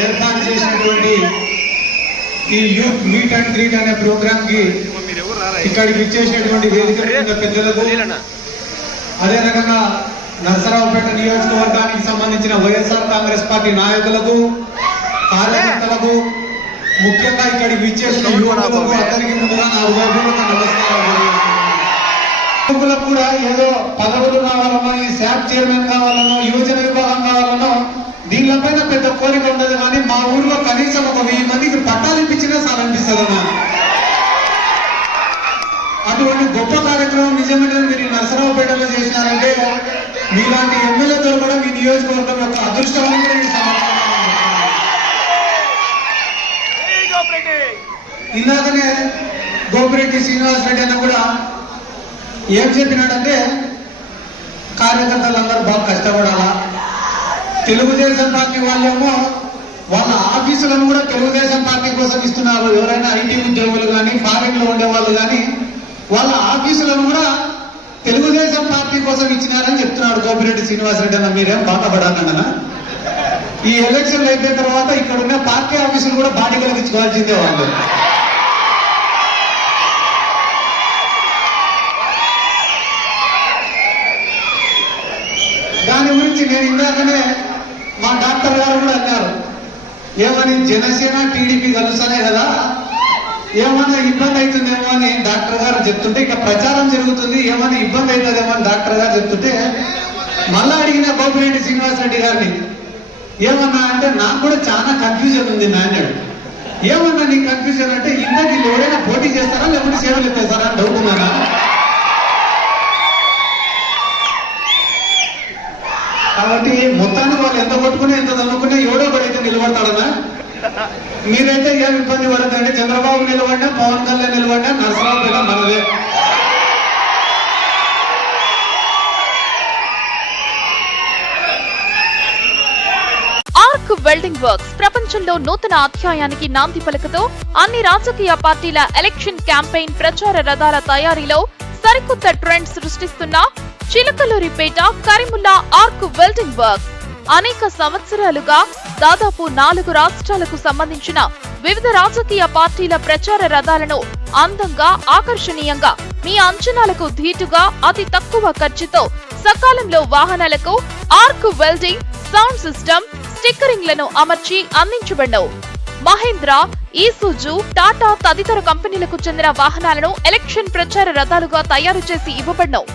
ఏర్పాటు చేసినటువంటి ఈ యూత్ మీట్ అండ్ గ్రీట్ అనే ప్రోగ్రామ్కి ఇక్కడికి ఇచ్చేసినటువంటి వేదిక పెద్దలకు అదే రకంగా నర్సరావుపేట నియోజకవర్గానికి సంబంధించిన వైఎస్ఆర్ కాంగ్రెస్ పార్టీ నాయకులకు కార్యకర్తలకు ముఖ్యంగా ఇక్కడికి ఇచ్చేసిన యువకులకు అందరికీ ముందుగా నా కూడా ఏదో పదవులు కావాలన్నా ఈ శాప్ చైర్మన్ కావాలన్నా యువజన విభాగం పెద్ద కోరిక ఉండదు కానీ మా ఊర్లో కనీసం ఒక వెయ్యి మందికి పట్టాలు ఇప్పించినా చాలా అనిపిస్తుంది అన్న అటువంటి గొప్ప కార్యక్రమం నిజమైన? మీరు నరసరావుపేటలో చేసినారంటే మీలాంటి ఎమ్మెల్యేతో కూడా మీ నియోజకవర్గం యొక్క అదృష్టం ఇందాకనే గోపిరెడ్డి శ్రీనివాస్ రెడ్డి అన్న కూడా ఏం చెప్పినాడంటే కార్యకర్తలందరూ బాగా కష్టపడాలా? తెలుగుదేశం పార్టీ వాళ్ళేమో వాళ్ళ ఆఫీసులను కూడా తెలుగుదేశం పార్టీ కోసం ఇస్తున్నారు. ఎవరైనా ఐటీ ఉద్యోగులు కానీ ఫారిన్లో ఉండే వాళ్ళు కానీ వాళ్ళ ఆఫీసులను కూడా తెలుగుదేశం పార్టీ కోసం ఇచ్చినారని చెప్తున్నాడు గోపిరెడ్డి శ్రీనివాసరెడ్డి అన్న మీరేం బాధపడాలన్నా ఈ ఎలక్షన్లు అయిపోయిన తర్వాత ఇక్కడ ఉన్న పార్టీ ఆఫీసులు కూడా బాడీలకు ఇచ్చుకోవాల్సిందే వాళ్ళు. దాని గురించి నేను ఇందాకనే మా డాక్టర్ గారు కూడా అన్నారు ఏమని జనసేన టీడీపీ కలుస్తానే కదా? ఏమన్నా ఇబ్బంది అవుతుందేమో అని డాక్టర్ గారు చెప్తుంటే ఇక ప్రచారం జరుగుతుంది. ఏమన్నా ఇబ్బంది అవుతుందేమో అని డాక్టర్ గారు చెప్తుంటే మళ్ళా అడిగిన గోపిరెడ్డి శ్రీనివాసరెడ్డి గారిని ఏమన్నా అంటే నాకు కూడా చాలా కన్ఫ్యూజన్ ఉంది నా ఏమన్నా నీ కన్ఫ్యూజన్ అంటే ఇంతకి ఎవరైనా పోటీ చేస్తారా? లేకుంటే సేవలు ఎత్తేస్తారా? అని డౌట్ ఉన్నారా మీరైతే ఏం ఇబ్బంది పడదండి చంద్రబాబు నిలబడినా పవన్ కళ్యాణ్ నిలబడినా నరసరావు పేద మనదే. ఆర్క్ వెల్డింగ్ వర్క్స్ ప్రపంచంలో నూతన అధ్యాయానికి నాంది పలకతో అన్ని రాజకీయ పార్టీల ఎలక్షన్ క్యాంపెయిన్ ప్రచార రథాల తయారీలో సరికొత్త trend సృష్టిస్తున్న Chilakaluripet Karimulla arc welding works. అనేక సంవత్సరాలుగా దాదాపు నాలుగు రాష్ట్రాలకు సంబంధించిన వివిధ రాజకీయ పార్టీల ప్రచార రథాలను అందంగా ఆకర్షణీయంగా మీ అంచనాలకు ధీటుగా అతి తక్కువ ఖర్చుతో సకాలంలో వాహనాలకు ఆర్క్ వెల్డింగ్ సౌండ్ సిస్టమ్ స్టిక్కరింగ్లను అమర్చి అందించబడ్డవు. మహేంద్ర ఈసుజు టాటా తదితర కంపెనీలకు చెందిన వాహనాలను ఎలక్షన్ ప్రచార రథాలుగా తయారు చేసి ఇవ్వబడ్డవు.